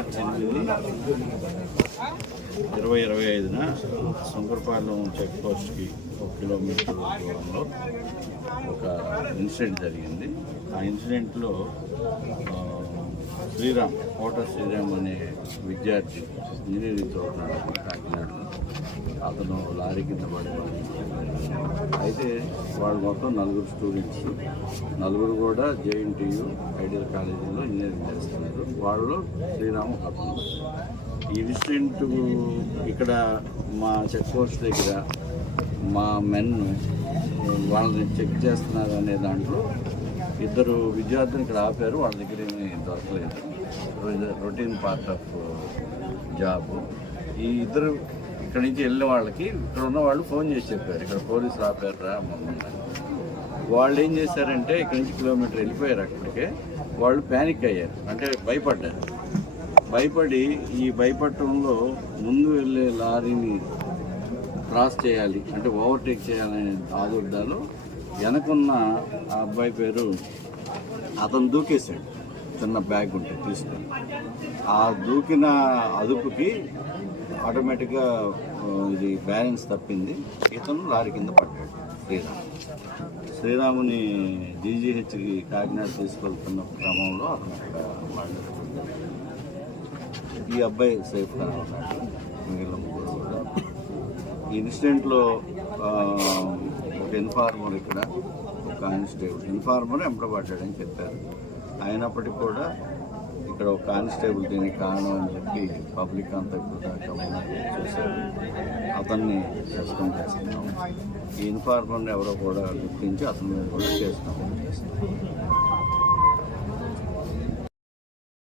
మార్చి 2025న Shankarapalem check పోస్ట్కి 1 kilometre దూరంలో ఒక ఇన్సిడెంట్ జరిగింది. ఆ ఇన్సిడెంట్లో శ్రీరామ్ శ్రీరామ్ అనే విద్యార్థి ఇంజనీరింగ్ చదువుతున్నాడు కాకినాడలో. అతను లారీ కింద పడి అయితే వాళ్ళు మొత్తం 4 స్టూడెంట్స్, 4 కూడా JNTU ఐడియల్ కాలేజీలో ఇంజనీరింగ్ చేస్తున్నారు. వాళ్ళు శ్రీరామ్ అతను. ఈ ఇన్సిడెంట్ ఇక్కడ మా చెక్ పోస్ట్ దగ్గర మా మెన్ వాళ్ళని చెక్ చేస్తున్నారు అనే దాంట్లో 2 విద్యార్థులు ఇక్కడ ఆపారు. వాళ్ళ దగ్గర ఏమీ దొరకలేదు. Routine part of job. ఈ 2 ఇక్కడి నుంచి వెళ్ళిన వాళ్ళకి ఇక్కడ ఉన్న వాళ్ళు ఫోన్ చేసి చెప్పారు, ఇక్కడ పోలీసులు ఆపారురా మమ్మల్ని. వాళ్ళు ఏం చేశారంటే ఇక్కడి నుంచి కిలోమీటర్ వెళ్ళిపోయారు. అక్కడికే వాళ్ళు ప్యానిక్ అయ్యారు, అంటే భయపడ్డారు. భయపడి ఈ భయపడటంలో ముందు వెళ్ళే లారీని క్రాస్ చేయాలి, అంటే ఓవర్టేక్ చేయాలనే ఆదుర్దాలో వెనకున్న ఆ అబ్బాయి పేరు అతను దూకేశాడు. చిన్న బ్యాగ్ ఉంటే తీసుకొని ఆ దూకిన అదుపుకి ఆటోమేటిక్గా ఇది బ్యాలెన్స్ తప్పింది. ఇతను లారీ కింద పడ్డాడు. శ్రీరాముని జీజీహెచ్కి కాకినాడ తీసుకెళ్తున్న క్రమంలో అతను అక్కడ పడ్డాడు. ఈ అబ్బాయి సేఫ్గా ఉన్నాడు, మిగిలిన 3 కూడా. ఈ ఇన్సిడెంట్లో ఒక ఇన్ఫార్మర్, ఇక్కడ ఒక కానిస్టేబుల్ ఇన్ఫార్మర్ ఎంపడబడ్డాడని చెప్పారు. అయినప్పటికీ కూడా ఇక్కడ ఒక కానిస్టేబుల్ దీనికి కారణం అని చెప్పి పబ్లిక్ అంతా ఇప్పుడు దాకా చూశారు. అతన్ని సస్పెండ్ చేస్తున్నాం. ఈ ఇన్ఫార్మర్ని ఎవరో కూడా గుర్తించి అతని మీద కూడా కేసు నమోదు చేస్తున్నాం.